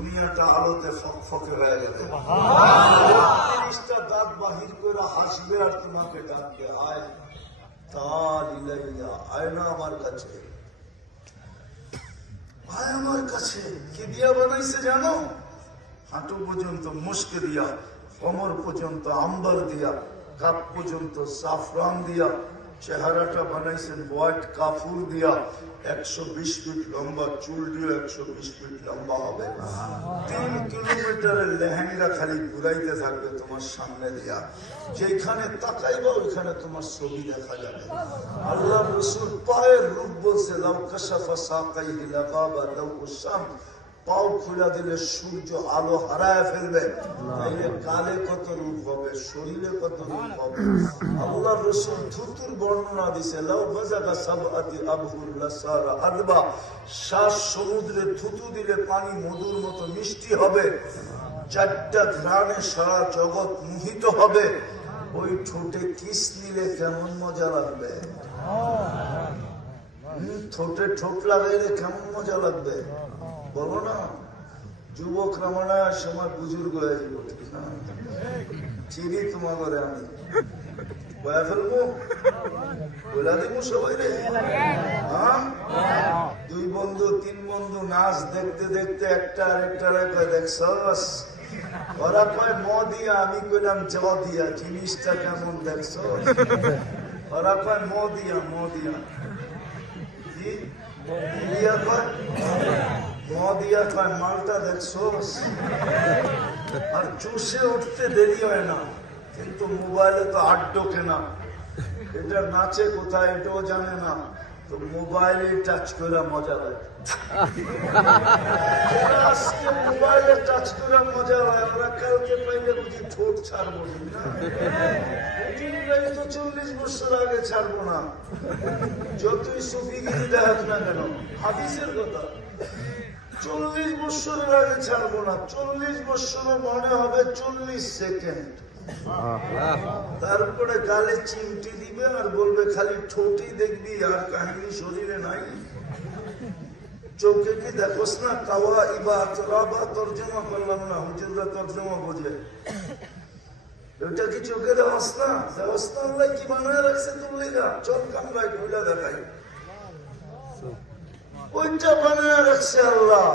দুনিয়াটা আলোতে ফকফকে হয়ে যাবে দাঁত বাহির করে হাসবে আর তোমাকে ডাকবে আয় আমার কাছে। দিয়া বানাইছে জানো? হাঁটু পর্যন্ত দিয়া, কোমর পর্যন্ত দিয়া পর্যন্ত দিয়া চেহারাটা বানাইছেন হোয়াইট কাপুর দিয়া। একশো বিশ ফিট লম্বা, চুল দিয়ে একশো বিশ ফিট লম্বা হবে। তিন কিলোমিটারের লেহেঙ্গা খালি ঘুরাইতে থাকবে তোমার সামনে দিয়া। যেখানে তাকাইবা, ওইখানে তোমার ছবি দেখা যাবে। আল্লাহ রসুল পায়ের রূপ বলছে লাউকাশাফা সাকাই লাগাবা লাউ শাম পাও খুলা দিলে সূর্য আলো হারায় ফেলবে। কালে কত রূপ হবে শরীরে কত রূপ হবে। আল্লাহ রসুল থুতুর বর্ণনা দিছে আদবা। শ্বাস সমুদ্রে থুতু দিলে পানি মধুর মতো মিষ্টি হবে। চারটা ঘ্রাণে সারা জগৎ মোহিত হবে। ওই ঠোঁটে কিস নিলে কেমন মজা লাগবে? ঠোঁটে ঠোঁট লাগাইলে কেমন মজা লাগবে? বলো না, যুবক মনে হয় সময় বুজুর্গ হয়ে যাব চিনি তোমার ঘরে আমি। বয়া ফেলব? বলা দিব সবাই রে? হ্যাঁ? দুই বন্ধু, তিন বন্ধু, নাচ দেখতে দেখতে একটা আরেকটা রেখে দেখছস? ওরা কয়, ম দিয়া। আমি কইলাম, জ দিয়া। জিনিসটা কেমন দেখছ ওরা কয়, ম দিয়া ম দিয়া। কি? দিয়া কয় ম দিয়া কয় মালটা দেখছস আর চুষে উঠতে দেরি হয় না কিন্তু মোবাইলে তো আড্ডো কেনা এটা নাচে কোথায় এটাও জানে না তো মোবাইলে টাচ করে মজা আজকে মোবাইলে টাচ করে মজা হয় ওরা কালকে পাইলে বুঝি ঠোঁট ছাড়বো না চল্লিশ আগে ছাড়বো না। যতই না কেন কথা। চল্লিশ আগে ছাড়বো না, চল্লিশ মনে হবে চল্লিশ সেকেন্ড। তারপরে গালে চিমটি দিবে আর বলবে, খালি ঠোঁটি দেখবি, আর কাহিনী শরীরে নাই। চোখে কি দেখোস না, কাওয়া ইবা চরাবা তর্জমা করলাম না, হুজুররা তর্জমা বোঝে। ওইটা কি চোখে দেওয়াস না আল্লাহ কি বানায় রাখছে তুললি না চল কামরায় খুলে দেখাই ওইটা বানায় রাখছে আল্লাহ।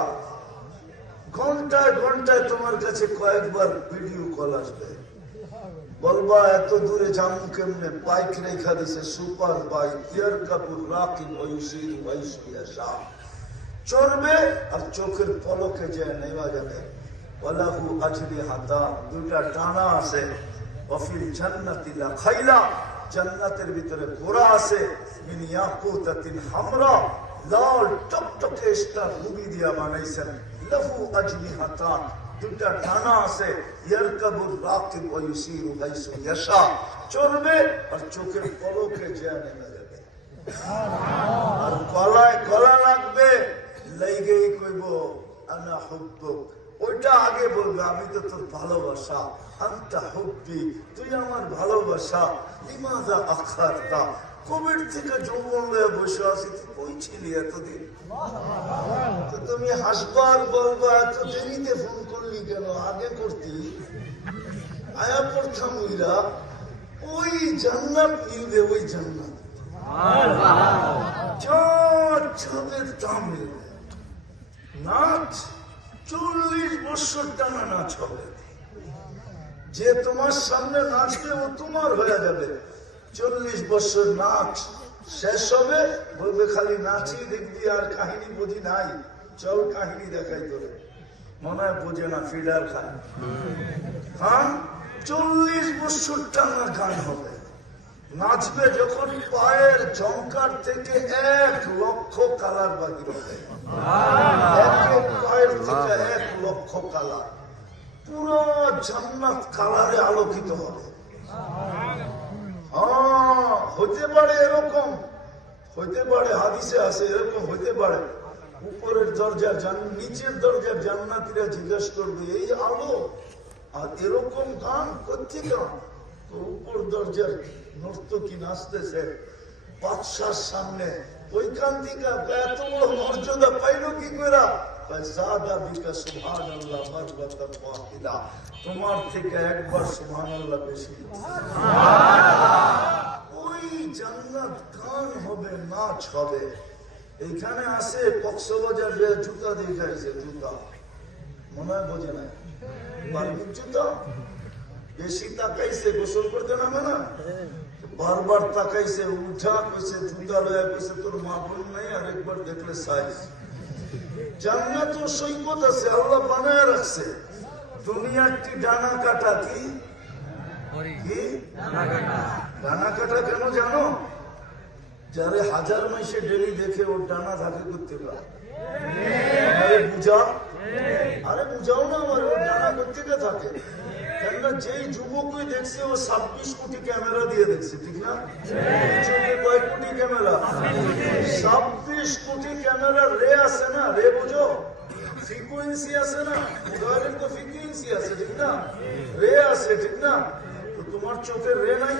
ঘন্টায় ঘন্টায় তোমার কাছে কয়েকবার ভিডিও কল আসবে। বলবা, এত দূরে জামু কেমনে? বাইক রেখা দিছে সুপার বাইক ইয়ার কাপুর রাকিব ওয়াইসিয়া শাহ চড়বে আর চোখের পলকে যে নেওয়া যাবে। ওয়ালাহু আজরি হাতা দুটা টানা আছে। ভিতরে ঘোড়া আছে। মিন ইয়াকুতাতিন হামরা দুটা টানা আছে। ইয়ারকাবুর রাকিব আর চোখের পলকে যে নেমে যাবে। আর গলায় গলা লাগবে, লেগেই কইব, আনা হুব্বুক। ওইটা আগে বলবে, আমি তো তোর ভালোবাসা। আন্তা হুব্বি, তুই আমার ভালোবাসা। লিমাদা আখারতা? কোভিড থেকে লয়ে বসে আছি, তুই কই ছিলি এতদিন? তুমি হাসবার বলবা, এত দেরিতে ফোন করলি কেন? আগে করতি। আয়া ওইরা ওই জান্নাত মিলবে ওই জান্নাত। নাচ চল্লিশ বছর টানা নাচ হবে যে তোমার সামনে নাচবে ও তোমার হয়ে যাবে। চল্লিশ বছর নাচ শেষ হবে বলবে খালি নাচি দেখবি আর কাহিনী বুঝি নাই। চল কাহিনী দেখাই তোরে। মনে হয় বোঝে না ফিডার খায় হ্যাঁ চল্লিশ বছর টানা গান হবে। নাচবে যখন পায়ের ঝঙ্কার থেকে এক লক্ষ কালার বাকি পায়ের থেকে এক লক্ষ কালার। পুরো জান্নাত কালারে আলোকিত হবে। হতে পারে এরকম হতে পারে হাদিসে আছে এরকম হতে পারে। উপরের দরজা নিচের দরজার জান্নাতিরা জিজ্ঞেস করবে, এই আলো আর এরকম গান কেন তো উপর দরজার নর্তকী নাচতেছে? বাদশার সামনে। মর্যাদা কি তোমার থেকে একবার সুবহানাল্লাহ বেশি। ওই জান্নাত গান হবে, নাচ হবে। এইখানে আসে কক্সবাজার জুতা দেখাইছে, জুতা। মনে হয় বোঝে না জুতা? বেশি তাকাইছে গোসল করতে নামে না? বারবার তাকাইছে উঠা কইছে জুতা লয়া কইছে তোর মা বোন নাই আর একবার দেখলে সাইজ। জান্নাত ও সৈকত আছে আল্লাহ বানায় রাখছে। দুনিয়ারটি ডানা কাটা কি? ডানা কাটা। কেন জানো? যারে হাজার মাসে ডেলি দেখে ওর ডানা থাকে করতে পারে। বুঝা? আরে বুঝাও না আমার ওর ডানা করতে থাকে মোবাইলের তো ফ্রিকুয়েন্সি আছে, ঠিক না? রে আছে, ঠিক না? তো তোমার চোখে রে নাই?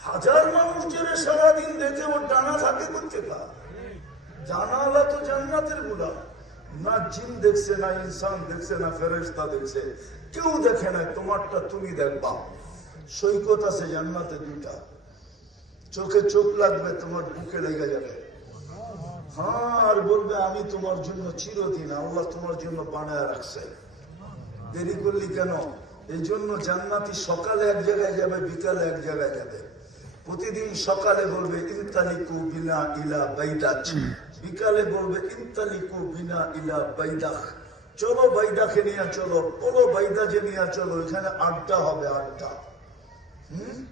হাজার মানুষ যারা সারাদিন দেখে ওর ডানা থাকে করতে জানালা তো জান্নাতেরগুলা না জিন দেখছে, না ইনসান দেখছে, না ফেরেস্তা দেখছে। কেউ দেখে না তোমারটা তুমি দেখবা। সৈকত আছে জান্নাতে দুইটা। চোখে চোখ লাগবে, তোমার বুকে লেগে যাবে। হ্যাঁ আর বলবে, আমি তোমার জন্য চিরদিন আল্লাহ তোমার জন্য বানায় রাখছে। দেরি করলি কেন? এই জন্য জান্নাতি সকালে এক জায়গায় যাবে, বিকালে এক জায়গায় যাবে। প্রতিদিন সকালে বলবে ইনতালিকু বিনা ইলা বাইদাচ বিকালে বলবে, ইন্তালিকু বিনা ইলা বাইদাখ চলো বাইদাকে নিয়ে চলো, বলো বাইদাকে নিয়ে চলো, এখানে আড্ডা হবে আড্ডা। হম?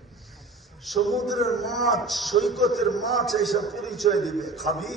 সমুদ্রের মাছ, সৈকতের মাছ এইসব পরিচয় দিবে। খাবি?